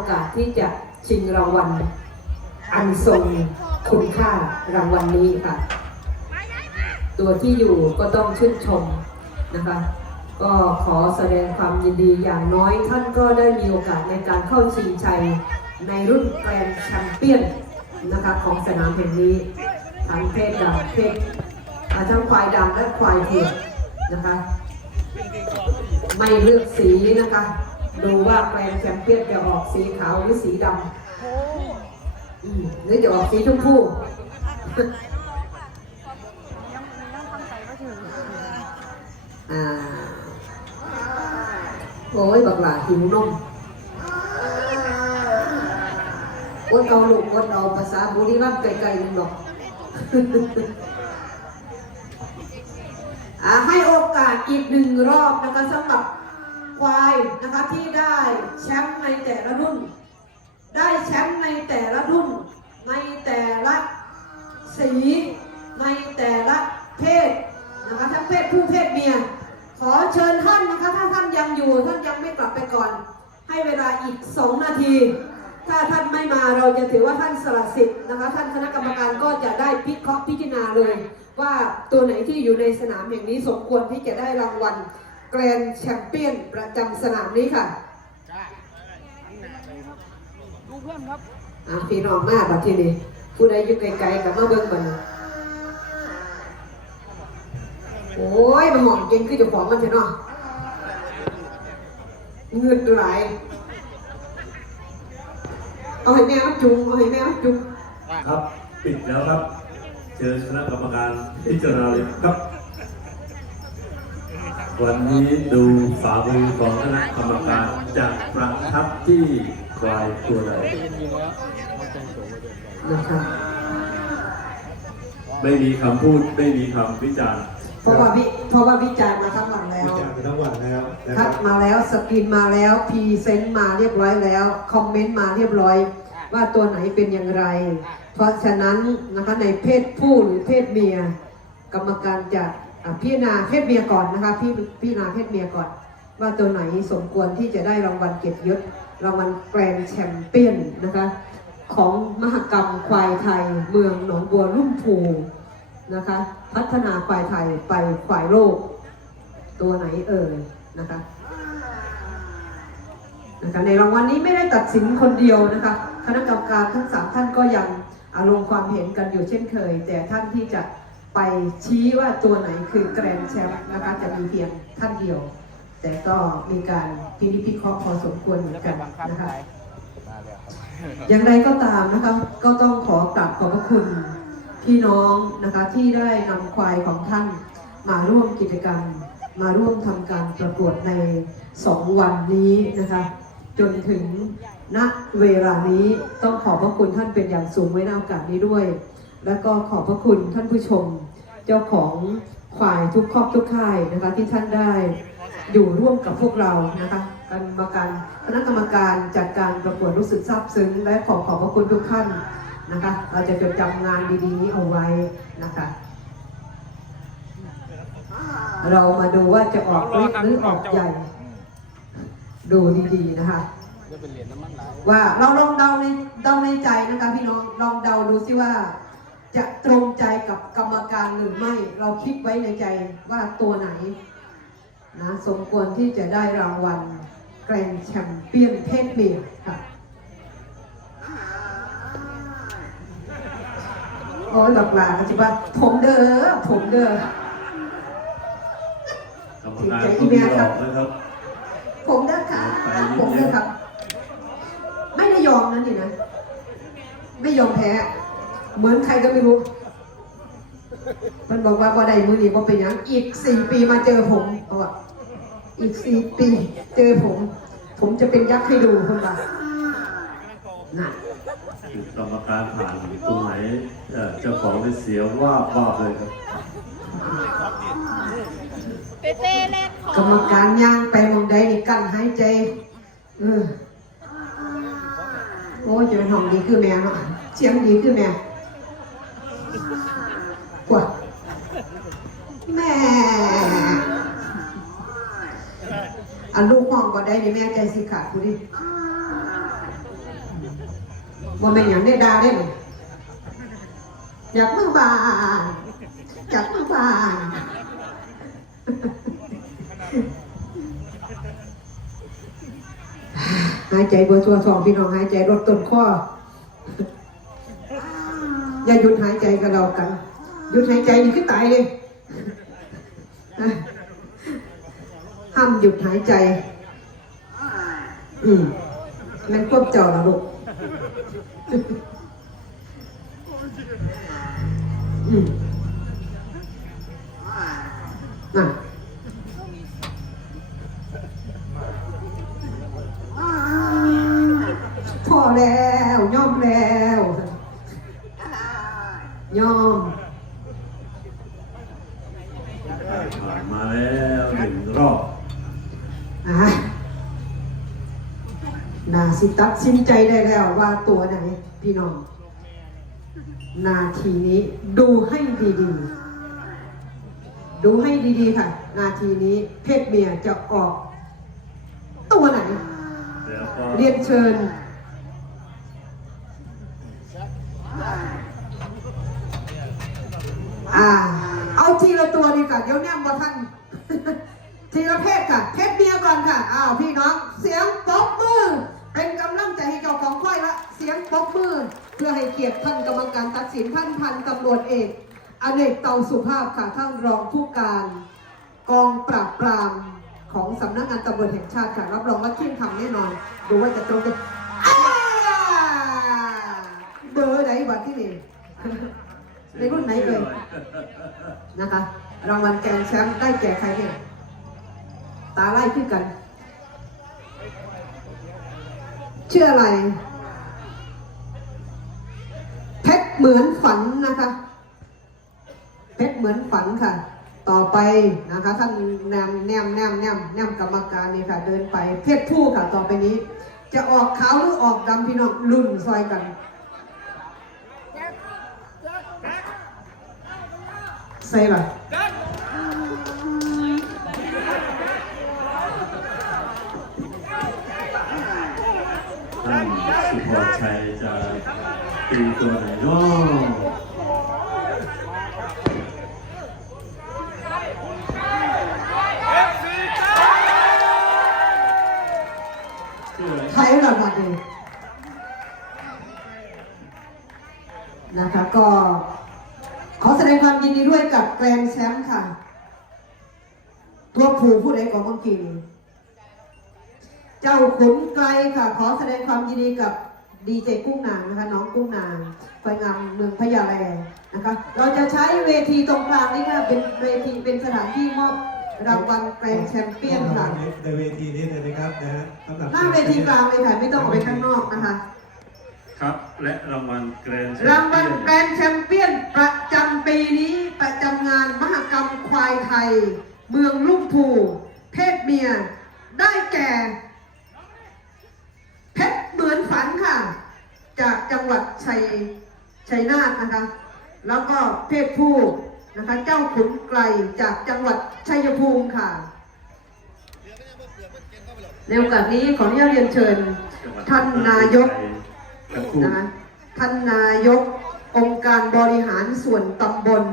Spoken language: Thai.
อกาสที่จะชิงรางวัลอันทรงคุณค่ารางวัลนี้ค่ะ ตัวที่อยู่ก็ต้องชื่นชมนะคะก็ขอแสดงความยินดีอย่างน้อยท่านก็ได้มีโอกาสในการเข้าชิงชัยในรุ่นแกรนด์แชมเปี้ยนนะคะของสนามแห่งนี้ทั้งเพศดำเพศอ่าทั้งควายดำและควายเผือกนะคะ ไม่เลือกสีนะคะ ดูว่าแกรนด์แชมเปี้ยนจะออกสีขาวหรือสีดำอืมหรือจะออกสีชมพูอ่าโอ้ยบักหลาหิวนมอดเอาลูกอดเอาภาษาบุรีรัมย์ไกลๆนึงดอกอ่าให้โอกาสอีกหนึ่งรอบนะคะสำหรับ ควายนะคะที่ได้แชมป์ในแต่ละรุ่น ได้แชมป์ในแต่ละรุ่น ในแต่ละสี ในแต่ละเพศนะคะทั้งเพศผู้เพศเมีย ขอเชิญท่านนะคะถ้าท่านยังอยู่ท่านยังไม่กลับไปก่อน ให้เวลาอีก 2 นาที ถ้าท่านไม่มาเราจะถือว่าท่านสละสิทธิ์นะคะท่านคณะกรรมการก็จะได้พิเคราะห์พิจารณาเลย ว่าตัวไหนที่อยู่ในสนามแห่งนี้สมควรที่จะได้รางวัล แกรนด์แชมเปี้ยนประจำสนามนี้ค่ะดูเพื่อนครับอะพี่น้องมากแบบที่นี่ผู้ใดอยู่ไกลๆกับมาเบิ่งมันโอ้ยมันหอมเย็นคือเจะของมันเถอะเนาะเงืดไหลายเอาให้แม่มันจุงเอาให้แม่มันจุงครับ ปิดแล้วครับ เชิญคณะกรรมการพิจารณาเลยครับ วันนี้ดูฝ่ามือของคณะกรรมการจะประทับที่ควายตัวใดนะคะไม่มีคำพูดไม่มีคำวิจารณ์เพราะว่าวิเพราะว่าวิจารณ์มาทั้งวันแล้ววิจารณ์ไปทั้งวันแล้วนะคคัรัดบมาแล้วสกรีนมาแล้วพรีเซนต์มาเรียบร้อยแล้วคอมเมนต์มาเรียบร้อย ว่าตัวไหนเป็นอย่างไร เพราะฉะนั้นนะคะในเพศผู้หรือเพศเมีย กรรมการจะอะ พิจารณาเพศเมียก่อนนะคะพี่พิจารณาเพศเมียก่อน ว่าตัวไหนสมควรที่จะได้รางวัลเกียรติยศรางวัลแกรนด์แชมเปี้ยนนะคะของมหกรรมควายไทย เมืองหนองบัวรุ่มพูนะคะ พัฒนาควายไทยไปควายโลก ตัวไหนเอ่ยนะคะนะคะในรางวัลนี้ไม่ได้ตัดสินคนเดียวนะคะคณะกรรมการทั้งสามท่านก็ยังอาลงความเห็นกันอยู่เช่นเคย แต่ท่านที่จะ ไปชี้ว่าตัวไหนคือแกรนด์แชมป์นะคะจะมีเพียงท่านเดียว แต่ก็มีการพินิจพิเคราะห์พอสมควรเหมือนกันนะคะอย่างไรก็ตามนะคะก็ต้องขอกราบขอบพระคุณพี่น้องนะคะที่ได้นำควายของท่านมาร่วมกิจกรรม มาร่วมทำการประกวดในสองวันนี้นะคะจนถึงณเวลานี้ต้องขอบพระคุณท่านเป็นอย่างสูงไว้ในโอกาสนี้ด้วย แล้วก็ขอบพระคุณท่านผู้ชม เจ้าของควายทุกครอบทุกค่ายนะคะที่ท่านได้อยู่ร่วมกับพวกเรานะคะกรรมการคณะกรรมการจัดการประกวดรู้สึกซาบซึ้ง และขอขอบพระคุณทุกท่านนะคะ เราจะจดจำงานดีๆนี้เอาไว้นะคะ เรามาดูว่าจะออกเล็กหรือออกใหญ่ ดูดีๆนะคะว่าเราลองเดาในเดาในใจนะคะพี่น้องลองเดาดูซิว่า จะตรงใจกับกรรมการหรือไม่ เราคิดไว้ในใจว่าตัวไหนนะสมควรที่จะได้รางวัลแกรนด์แชมเปี้ยนเพศเมียค่ะโอ้ยหลักหลาก็จะว่าผมเด้อผมเด้อกรรมการก็มีหลอกนะครับ ผมเด้อค่ะผมเด้อครับ ไม่ได้ยอมนะนี่นะ ไม่ยอมแพ้ เหมือนใครก็ไม่รู้มันบอกว่าบ่ได้มือนี้บ่เป็นหยังอีกสี่ปีมาเจอผมเอาอะอีกสี่ปีเจอผม ผมจะเป็นยักษ์ให้ดูคนละน่ะคือกรรมการผ่านตรงไหนเอ่อเจ้าของได้เสียว่าบ้าบเลยครับเปเป้เล่นของกรรมการย่างไปมองใดนี่กั้นหายใจเออโอ้ยจะเป็นห้องดีคือแม่เนาะเสียงดีคือแม่ กว่าแม่อันลูกห้องก็ได้นี่แม่ใจสิขาดกูดิบ่เป็นอย่างได้ดาได้หมอยากมาบ้านอยากมาบ้านหายใจเบอร์ตัวสองพี่น้องหายใจลดต้นข้อ อย่าหยุดหายใจกับเรากัน หยุดหายใจนี่คือตายเลยห้ามหยุดหายใจ อืมมันควบจ่อละลูกอืม ยอมผ่านมาแล้วหนึ่งรอบอะนาสิตัดสินใจได้แล้วว่าตัวไหนพี่น้อง นาทีนี้ดูให้ดีๆ ดูให้ดีๆค่ะ นาทีนี้เพศเมียจะออก ตัวไหนแล้วก็เรียนเชิญ อ่า เอาทีละตัวดีกว่าเดี๋ยวแนมมาท่าน ทีละเพศค่ะ เพศเมียก่อนค่ะ อ้าวพี่น้อง เสียงปรบมือ เป็นกำลังใจให้เจ้าของค่อยละ เสียงปรบมือ เพื่อให้เกียรติท่านกรรมการตัดสินท่านพันตำรวจเอกอเนกเตาสุภาพค่ะท่านรองผู้การ กองปราบปรามของสำนักงานตำรวจแห่งชาติค่ะ รับรองว่าเที่ยงธรรมแน่นอนดูว่าจะตรงกันอ้าเบอร์ไหนบัตรที่นี่ ในรุ่นไหนเอ่ยนะคะ รางวัลแกนแชมป์ได้แก่ใครเนี่ย ตาไล่ขึ้นกันชื่ออะไรเพชรเหมือนฝันนะคะเพชรเหมือนฝันค่ะ ต่อไปนะคะท่านแนมแนมแนมแนมแนมกรรมการนี่ค่ะ เดินไปเพชรผู้ค่ะต่อไปนี้ จะออกขาวหรือออกดำพี่น้องรุ่นซอยกัน ใส่ละท่านสุพรชัยจะตีตัวไหนเนาะชื่ออะไรไทยละบัดนี้นะคะก็ ขอแสดงความยินดีด้วยกับแกรนด์แชมป์ค่ะตัวผู้ผู้ใดก่อนเมื่อกี้นี้เจ้าขุนไกลค่ะ ขอแสดงความยินดีกับดีเจกุ้งนางนะคะ น้องกุ้งนางไฟงามเมืองพะยาแลนะคะ เราจะใช้เวทีตรงกลางนี่ค่ะเป็นเวทีเป็นสถานที่มอบรางวัลแกรนด์แชมเปี้ยนค่ะในเวทีนี้เลยนะครับนะฮะสำหรับหน้าเวทีกลางเลยค่ะไม่ต้องออกไปข้างนอกนะคะ ครับ และรางวัลแกรนด์แชมรางเปี้วัยลนแกรนด์แชมเปี้ยนประจำ ปีนี้ประจำงานมหกรรมควายไทย เมืองลุ่มพูเพศเมีย ได้แก่ เพชรเหมือนฝันค่ะ จากจังหวัดชัยชัยนาทนะคะ แล้วก็เพศผู้นะคะ เจ้าขุนไกลจากจังหวัดชัยภูมิค่ะในโอกาสนี้ขออนุญาตเรียนเชิญ ท่านนายกนะคะท่านนายก องค์การบริหารส่วนตำบล